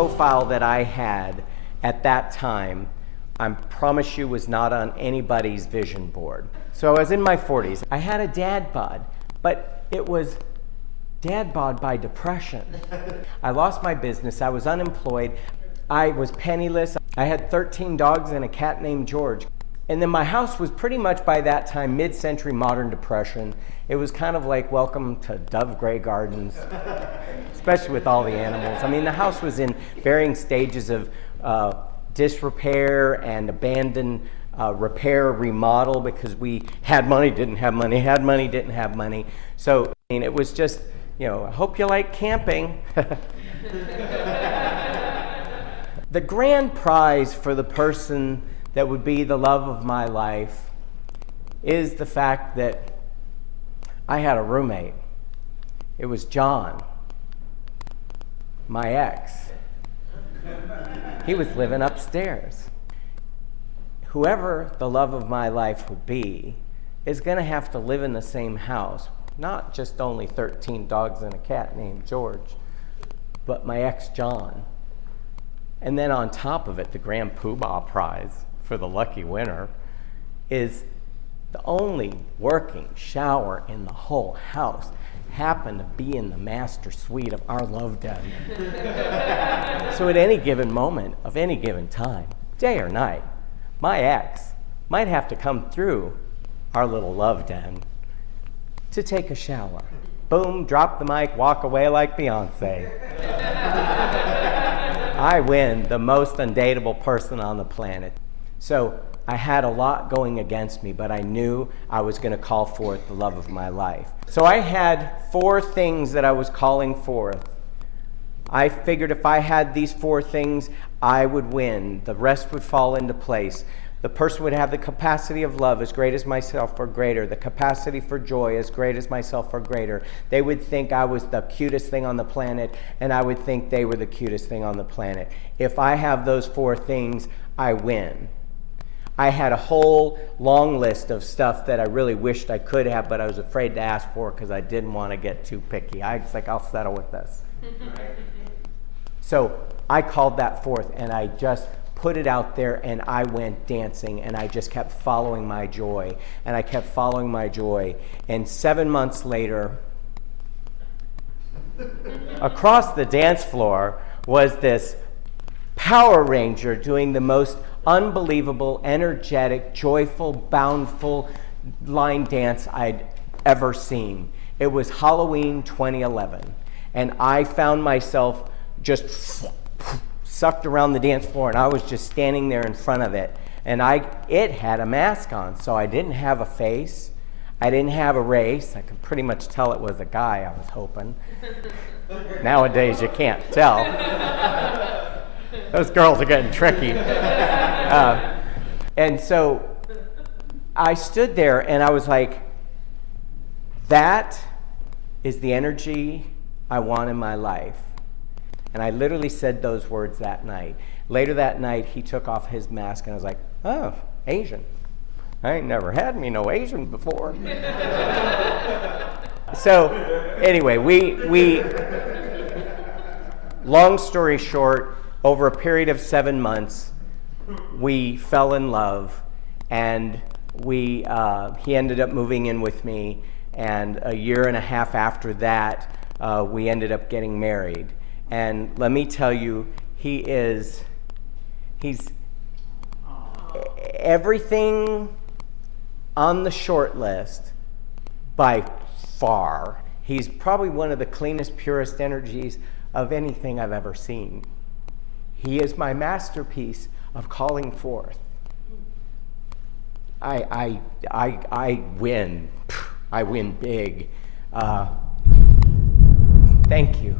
profile that I had at that time, I promise you, was not on anybody's vision board. So I was in my 40s. I had a dad bod, but it was dad bod by depression. I lost my business. I was unemployed. I was penniless. I had 13 dogs and a cat named George. And then my house was pretty much by that time mid-century modern depression. It was kind of like welcome to Dove Grey Gardens, especially with all the animals. I mean, the house was in varying stages of disrepair and abandoned repair, remodel, because we had money, didn't have money, had money, didn't have money. So, I mean, it was just, you know, I hope you like camping. The grand prize for the person that would be the love of my life is the fact that I had a roommate. It was John, my ex. He was living upstairs. Whoever the love of my life would be is going to have to live in the same house, not just only 13 dogs and a cat named George, but my ex John. And then on top of it, the Grand Poobah prize for the lucky winner is the only working shower in the whole house happened to be in the master suite of our love den. So at any given moment of any given time, day or night, my ex might have to come through our little love den to take a shower. Boom, drop the mic, walk away like Beyonce. I win, the most undateable person on the planet. So I had a lot going against me, but I knew I was going to call forth the love of my life. So I had 4 things that I was calling forth. I figured if I had these 4 things, I would win. The rest would fall into place. The person would have the capacity of love as great as myself or greater, the capacity for joy as great as myself or greater. They would think I was the cutest thing on the planet, and I would think they were the cutest thing on the planet. If I have those 4 things, I win. I had a whole long list of stuff that I really wished I could have, but I was afraid to ask for because I didn't want to get too picky. I was like, I'll settle with this. So I called that forth, and I just put it out there, and I went dancing, and I just kept following my joy, and I kept following my joy. And 7 months later, across the dance floor was this Power Ranger doing the most unbelievable, energetic, joyful, bountiful line dance I'd ever seen. It was Halloween 2011, and I found myself just sucked around the dance floor, and I was just standing there in front of it, and it had a mask on, so I didn't have a face, I didn't have a race. I could pretty much tell it was a guy, I was hoping. Nowadays you can't tell. Those girls are getting tricky. And so I stood there and I was like, that is the energy I want in my life. And I literally said those words that night. Later that night, he took off his mask and I was like, oh, Asian. I ain't never had me no Asian before. So anyway, we long story short, over a period of 7 months, we fell in love, and he ended up moving in with me, and a year and a half after that, we ended up getting married. And let me tell you, he's everything on the short list by far. He's probably one of the cleanest, purest energies of anything I've ever seen. He is my masterpiece of calling forth. I win. I win big. Thank you.